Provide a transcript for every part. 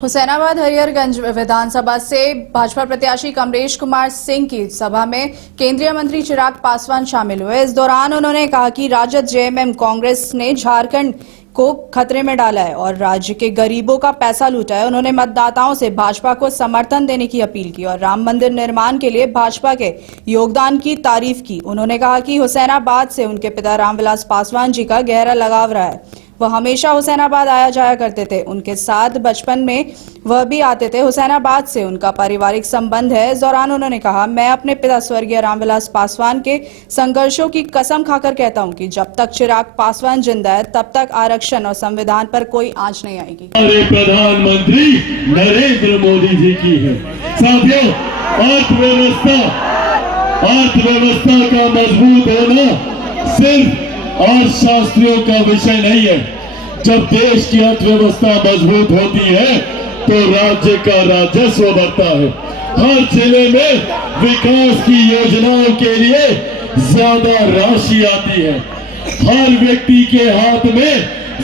हुसैनाबाद हरिहरगंज विधानसभा से भाजपा प्रत्याशी कमलेश कुमार सिंह की सभा में केंद्रीय मंत्री चिराग पासवान शामिल हुए। इस दौरान उन्होंने कहा कि राजद जेएमएम कांग्रेस ने झारखंड को खतरे में डाला है और राज्य के गरीबों का पैसा लूटा है। उन्होंने मतदाताओं से भाजपा को समर्थन देने की अपील की और राम मंदिर निर्माण के लिए भाजपा के योगदान की तारीफ की। उन्होंने कहा कि हुसैनाबाद से उनके पिता रामविलास पासवान जी का गहरा लगाव रहा है। वह हमेशा हुसैनाबाद आया जाया करते थे। उनके साथ बचपन में वह भी आते थे। हुसैनाबाद से उनका पारिवारिक संबंध है। इस दौरान उन्होंने कहा, मैं अपने पिता स्वर्गीय रामविलास पासवान के संघर्षों की कसम खाकर कहता हूं कि जब तक चिराग पासवान जिंदा है तब तक आरक्षण और संविधान पर कोई आंच नहीं आएगी। हमारे प्रधानमंत्री नरेंद्र मोदी जी की है। साथियों, अर्थव्यवस्था का मजबूत होना सिर्फ अर्थशास्त्रियों का विषय नहीं है। जब देश की अर्थव्यवस्था मजबूत होती है तो राज्य का राजस्व बढ़ता है। हर जिले में विकास की योजनाओं के लिए ज्यादा राशि आती है। हर व्यक्ति के हाथ में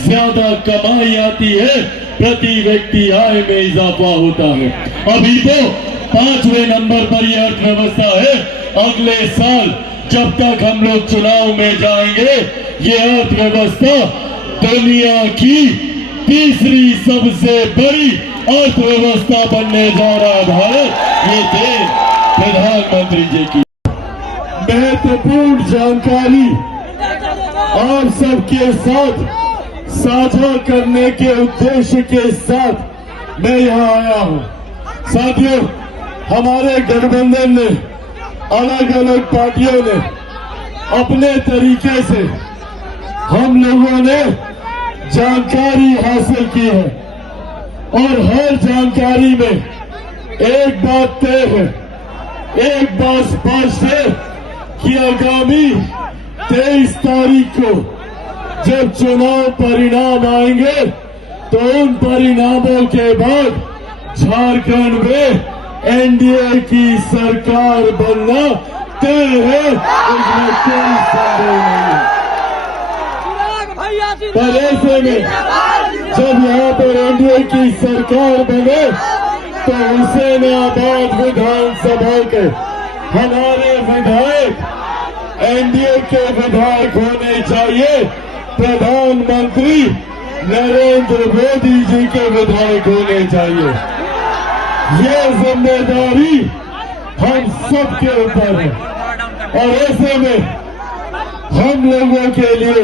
ज्यादा कमाई आती है। प्रति व्यक्ति आय में इजाफा होता है। अभी तो 5वें नंबर पर यह अर्थव्यवस्था है। अगले साल जब तक हम लोग चुनाव में जाएंगे, ये अर्थव्यवस्था दुनिया की तीसरी सबसे बड़ी अर्थव्यवस्था बनने जा रहा है। भारत, ये देश प्रधानमंत्री जी की महत्वपूर्ण जानकारी आप सबके साथ साझा करने के उद्देश्य के साथ मैं यहाँ आया हूँ। साथियों, हमारे गठबंधन ने, अलग अलग पार्टियों ने अपने तरीके से हम लोगों ने जानकारी हासिल की है और हर जानकारी में एक बात तय है, एक बात स्पष्ट है कि आगामी 23 तारीख को जब चुनाव परिणाम आएंगे तो उन परिणामों के बाद झारखंड में एनडीए की सरकार बनना तय है। इसमें कोई संदेह नहीं है। पर ऐसे में जब यहाँ पर एनडीए की सरकार बने तो हुसैनाबाद विधानसभा के हमारे विधायक एनडीए के विधायक होने चाहिए। प्रधानमंत्री नरेंद्र मोदी जी के विधायक होने चाहिए। ये जिम्मेदारी हम सबके ऊपर है और ऐसे में हम लोगों के लिए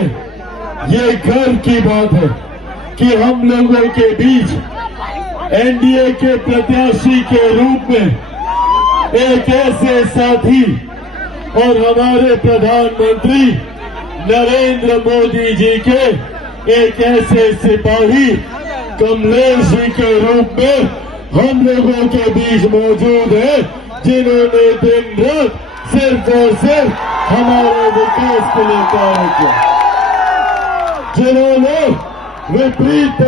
ये गर्व की बात है कि हम लोगों के बीच एनडीए के प्रत्याशी के रूप में एक ऐसे साथी और हमारे प्रधानमंत्री नरेंद्र मोदी जी के एक ऐसे सिपाही कमलेश जी के रूप में हम लोगों के बीच मौजूद है, जिन्होंने दिन रात सिर्फ और सिर्फ हमारे विकास के लिए कार्य किया, जिन्होंने विपरीत